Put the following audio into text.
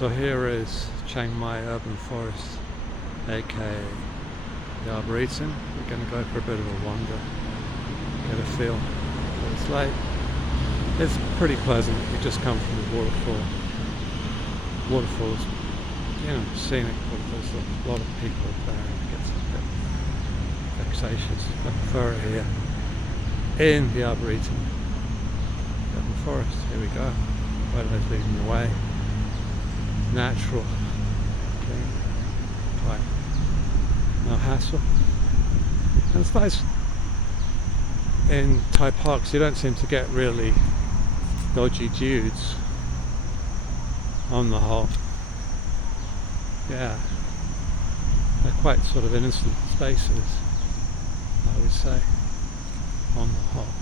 So here is Chiang Mai Urban Forest, aka the Arboretum. We're going to go for a bit of a wander, get a feel what it's like. It's pretty pleasant. We just come from the waterfall. Waterfalls, scenic, but there's a lot of people there and it gets a bit vexatious. I prefer it here in the Arboretum. Urban Forest, here we go. Weather's leading the way. Natural thing, quite no hassle. And it's nice in Thai parks, you don't seem to get really dodgy dudes on the whole. Yeah, they're quite sort of innocent spaces, I would say, on the whole.